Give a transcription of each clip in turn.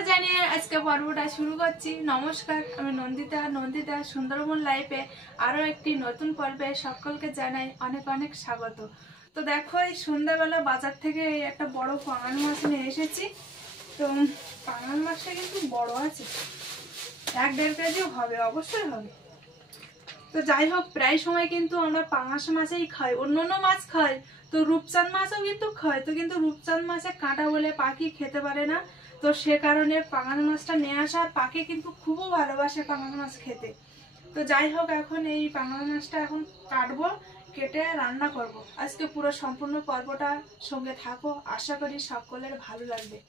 নমস্কার জানিয়ে আজকে পর্বটা শুরু করছি। নমস্কার, আমি নন্দিতা সুন্দরবন লাইফে আরও একটি নতুন পর্বে সকলকে জানাই অনেক অনেক স্বাগত। তো দেখো, এই সন্ধ্যাবেলা বাজার থেকে একটা বড় পাঙাল মাছ নিয়ে এসেছি। তো পাঙাল মাছটা কিন্তু বড় আছে, 1-1.5 কেজি হবে, অবশ্যই হবে। তো যাই হোক, প্রায় সময় কিন্তু আমরা পাঙাশ মাছেই খাই, অন্য মাছ খাই। তো রূপচাঁদ মাছও কিন্তু খাই, তো কিন্তু রূপচাঁদ মাছে কাঁটা বলে পাখি খেতে পারে না। তো সে কারণে পাঙাল মাছটা নিয়ে আসার, পাখি কিন্তু খুবই ভালোবাসে পাঙাল মাছ খেতে। তো যাই হোক, এখন এই পাঙাল মাছটা এখন কাটবো, কেটে রান্না করব। আজকে পুরো সম্পূর্ণ পর্বটা সঙ্গে থাকো, আশা করি সকলের ভালো লাগবে।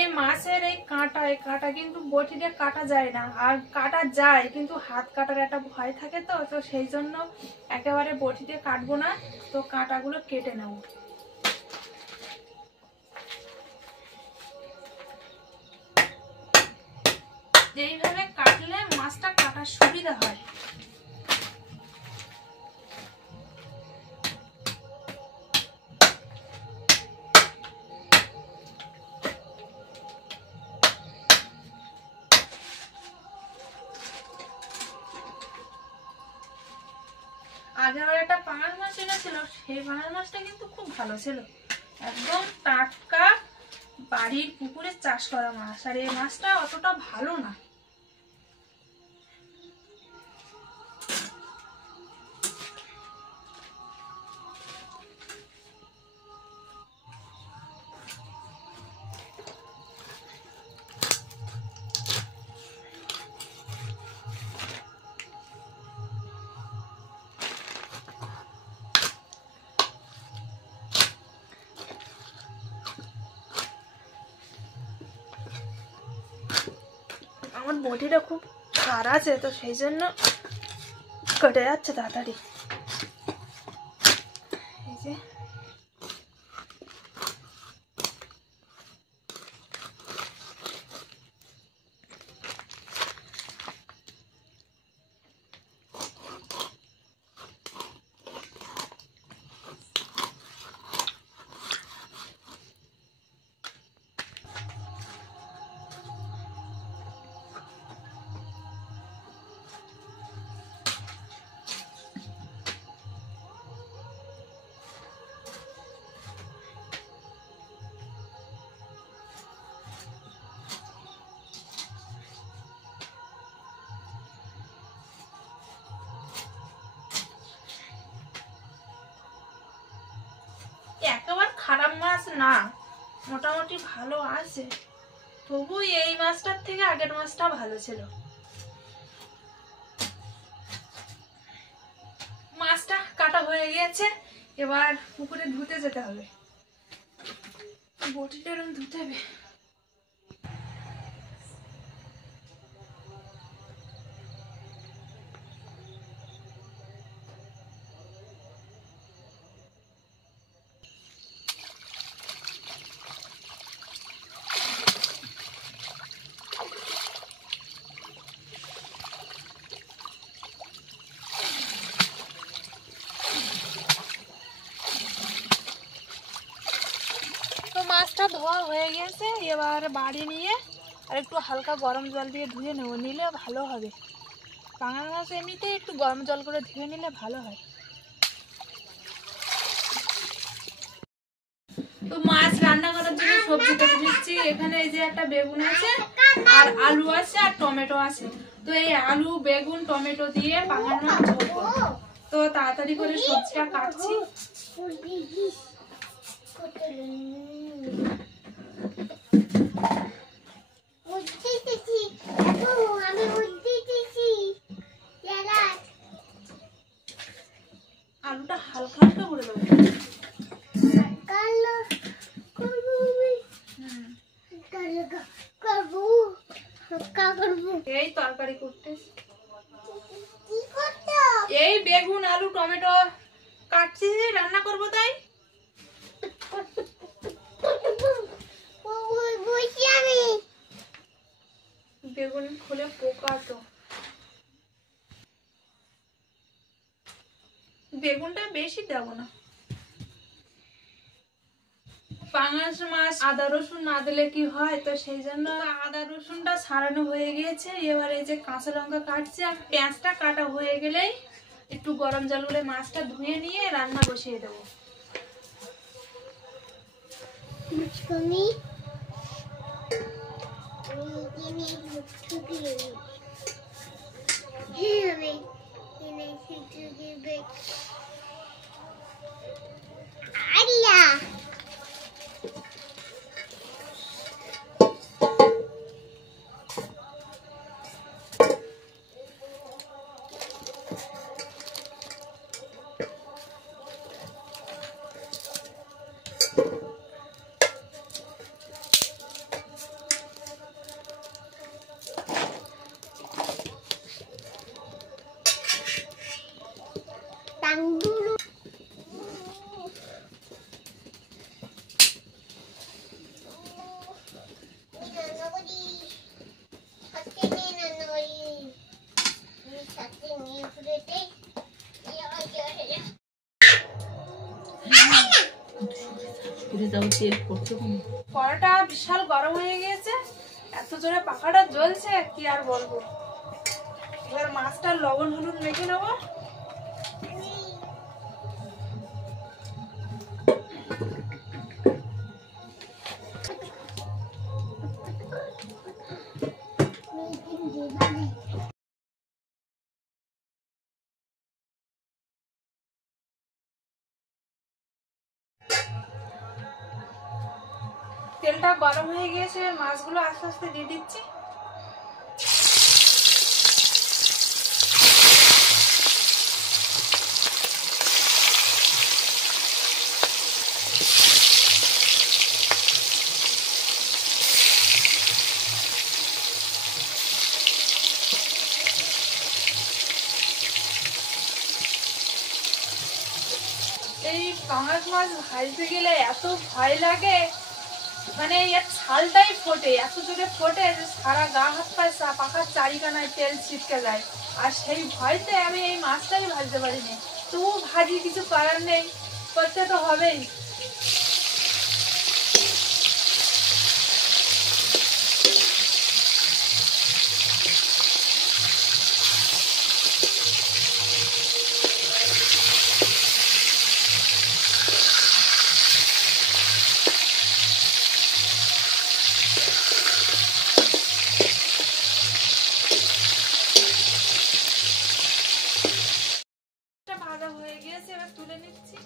এই মাছের এই কাঁটা কিন্তু বটিতে কাটা যায় না, আর কাটা যায় কিন্তু হাত কাটার একটা ভয় থাকে। তো তো সেই জন্য একেবারে বটিতে কাটবো না, তো কাঁটাগুলো কেটে নেব। এইভাবে কাটলে মাছটা কাটার সুবিধা হয়। আগের একটা পাঙাল মাছ এনেছিল, সেই পাঙাল মাছটা কিন্তু খুব ভালো ছিল, একদম টাটকা বাড়ির পুকুরে চাষ করা মাছ। আর এই মাছটা অতটা ভালো না। আমার বটিটা খুব খার আছে, তো সেই জন্য কেটে যাচ্ছে তাড়াতাড়ি। এই যে একেবারে খারাপ মাছ না, মোটামুটি ভালো আছে। তবু এই মাছটার থেকে আগের মাছটা ভালো ছিল। মাছটা কাটা হয়ে গেছে, এবার পুকুরে ধুতে যেতে হবে। বটিটা এরকম ধুতে হবে। মাছটা ধোয়া হয়ে গেছে, এবার বাড়ি নিয়ে আর একটু হালকা গরম জল দিয়ে ধুয়ে নেব, নিলে ভালো হবে। পাঙাল মাছ এমনিতেই একটু গরম জল করে ধুয়ে নিলে ভালো হয়। তো মাছ রান্না করার জন্য সবজি কেটে দিচ্ছি। এখানে এই যে একটা বেগুন আছে, আর আলু আছে, আর টমেটো আছে। তো এই আলু, বেগুন, টমেটো দিয়ে পাঙাল মাছ ঝোল করব। তো তাড়াতাড়ি করে সবজিটা কাটছি। আলুটা হালকা হালকা করে দেবো। এই তরকারি করতে, এই বেগুন, আলু, টমেটো কাটছি, রান্না করবো তাই। বেগুন খুলে পোকা, তো বেগুনটা বেশি দেবো না। পাঙাশ মাছ আদা রসুন না দিলে কি হয়, তো সেই জন্য আদা রসুনটা ছাড়ানো হয়ে গিয়েছে। এবার এই যে কাঁচা লঙ্কা কাটছি, আর পেঁয়াজটা কাটা হয়ে গেলেই একটু গরম জল করে মাছটা ধুয়ে নিয়ে রান্না বসিয়ে দেবো। কড়াটা বিশাল গরম হয়ে গিয়েছে, এত জোরে পাখাটা জ্বলছে কি আর বলবো। এবার মাছটা লবণ হলুদ মেখে নেবো। তেলটা গরম হয়ে গিয়েছে, মাছগুলো আস্তে আস্তে দিয়ে দিচ্ছি। এই পাঙাশ মাছ ভাজতে গেলে এত ভয় লাগে, মানে এর ছালটাই ফোটে, এত জোরে ফোটে যে সারা গা হাত পায়ে পাখার চারিখানায় তেল ছিটকে যায়। আর সেই ভয়তে আমি এই মাছটাই ভাজতে পারিনি, তবু ভাজি, কিছু করার নেই, করতে তো হবেই। ভাজা হয়ে গিয়েছে, এবার তুলে নিচ্ছি।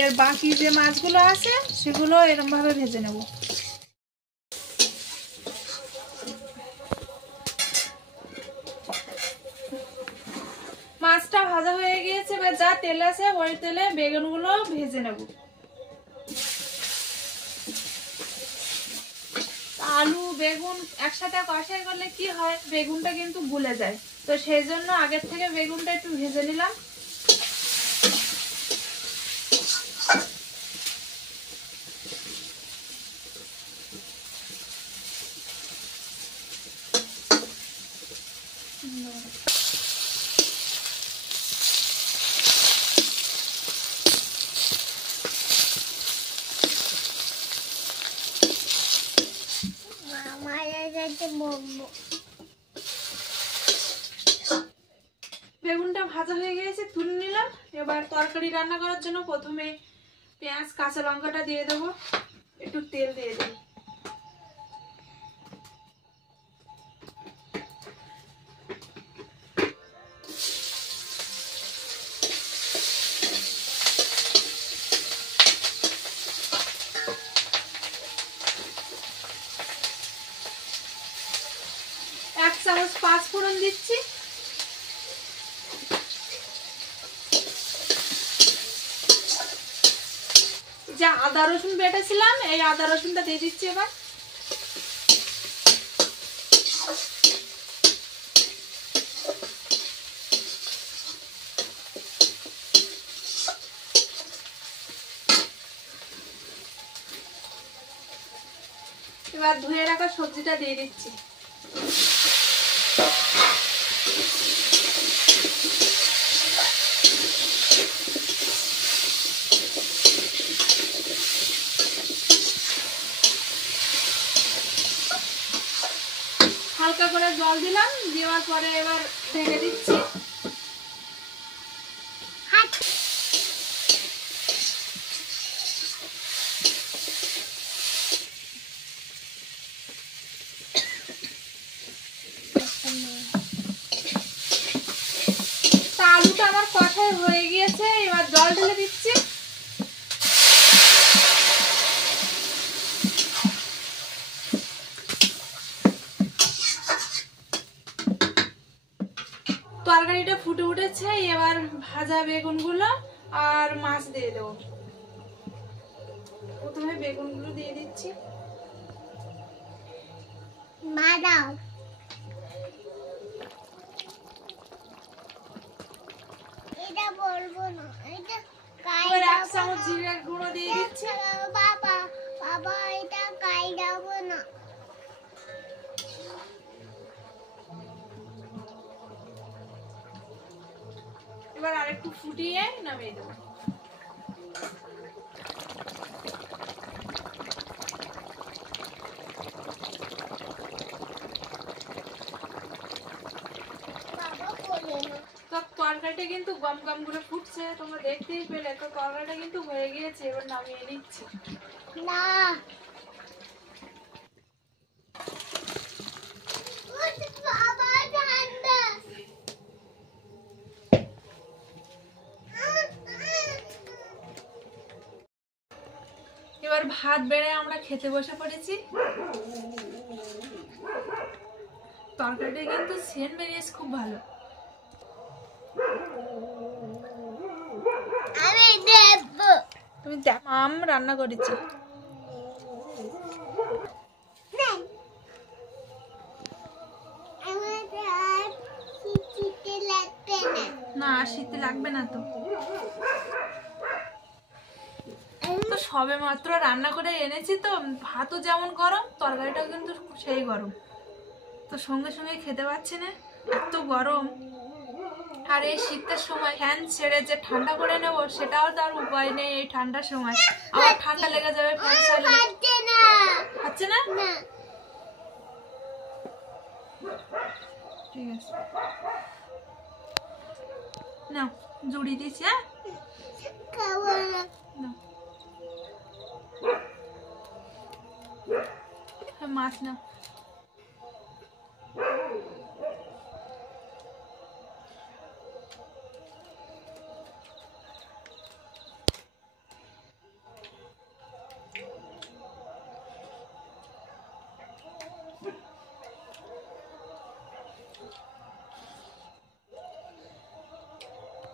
এর বাকি যে মাছগুলো আছে সেগুলো এরকম ভাবে ভেজে নেব। মাছটা ভাজা হয়ে গিয়েছে, এবার যা তেল আছে ওই তেলে বেগুনগুলো ভেজে নেব। আলু বেগুন একসাথে কষাই করলে কি হয়, বেগুনটা কিন্তু গুলে যায়, তো সেই জন্য আগের থেকে বেগুনটা একটু ভেজে নিলাম। বেগুনটা ভাজা হয়ে গেছে, তুলে নিলাম। এবার তরকারি রান্না করার জন্য প্রথমে পেঁয়াজ কাঁচা লঙ্কাটা দিয়ে দেবো, একটু তেল দিয়ে দিই। এক চামচ পাঁচ ফোড়ন দিচ্ছি। যে আদা রসুন বেটেছিলাম, এই আদা রসুনটা দিয়ে দিচ্ছি এবার। এবার ধুয়ে রাখা সবজিটা দিয়ে দিচ্ছি। হালকা করে জল দিলাম, দেওয়ার পরে এবার ঢেকে দিচ্ছি। আলুটা আমার কষাই হয়ে গিয়েছে, এবার জল ঢেলে দিচ্ছি। তরকারিটা ফুটে উঠেছে, এবার ভাজা বেগুনগুলো আর মাছ দিয়ে দেবো। প্রথমে বেগুনগুলো দিয়ে দিচ্ছি। এটা বলবো না, এটা এবার 1 চামচ জিরার গুঁড়ো দিয়ে দিচ্ছি। বাবা বাবা এটা কাই দাও না। এবার আরেকটু ফুটিয়ে নামিয়ে দেবো। তো তরকারিটা কিন্তু গম গম করে ফুটছে, তোমরা দেখতেই পেলে। তো তরকারিটা কিন্তু হয়ে গিয়েছে, এবার নামিয়ে নিচ্ছি। না বাবা ঠান্ডা। এবার ভাত বেড়ে আমরা খেতে বসে পড়েছি। তরকারিটা কিন্তু সেন্ট বেরিয়েছে খুব ভালো। আমি দেব। তুমি দেখ, আম রান্না করেছি। না শীতে লাগবে না তো। তো সবে মাত্র রান্না করে এনেছি, তো ভাতও যেমন গরম, তরকারিটাও কিন্তু সেই গরম। তো সঙ্গে সঙ্গে খেতে পাচ্ছি না, এত গরম। আর এই শীতের সময় ফ্যান ছেড়ে যে ঠান্ডা করে নেব, সেটাও তার উপায় নেই। এই ঠান্ডার সময় আবার ঠান্ডা লেগে যাবে ফ্যান চালালে। হচ্ছে না? ঠিক আছে, নাও জুড়ি দিচ্ছি। হ্যাঁ, মাছ না।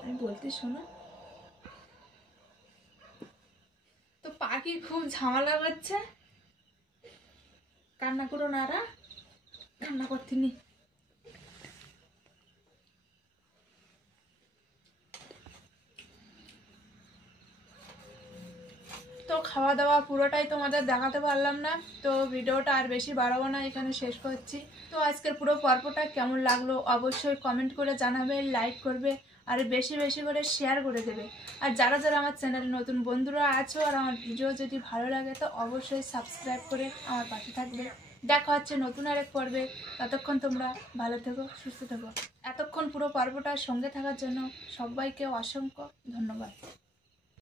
আমি বলতে শোনো, তো পাখি খুব ঝামেলা করছে। কান্না করো না, কান্না করতেনি। তো খাওয়া দাওয়া পুরোটাই তোমাদের দেখাতে পারলাম না, তো ভিডিওটা আর বেশি বাড়াবো না, এখানে শেষ করছি। তো আজকের পুরো পর্বটা কেমন লাগলো অবশ্যই কমেন্ট করে জানাবে, লাইক করবে আর বেশি বেশি করে শেয়ার করে দেবে। আর যারা যারা আমার চ্যানেলে নতুন বন্ধুরা আছো আর আমার ভিডিও যদি ভালো লাগে, তো অবশ্যই সাবস্ক্রাইব করে আমার পাশে থাকবে। দেখা হচ্ছে নতুন আরেক পর্বে। ততক্ষণ তোমরা ভালো থেকো, সুস্থ থেকো। এতক্ষণ পুরো পর্বটার সঙ্গে থাকার জন্য সবাইকে অসংখ্য ধন্যবাদ।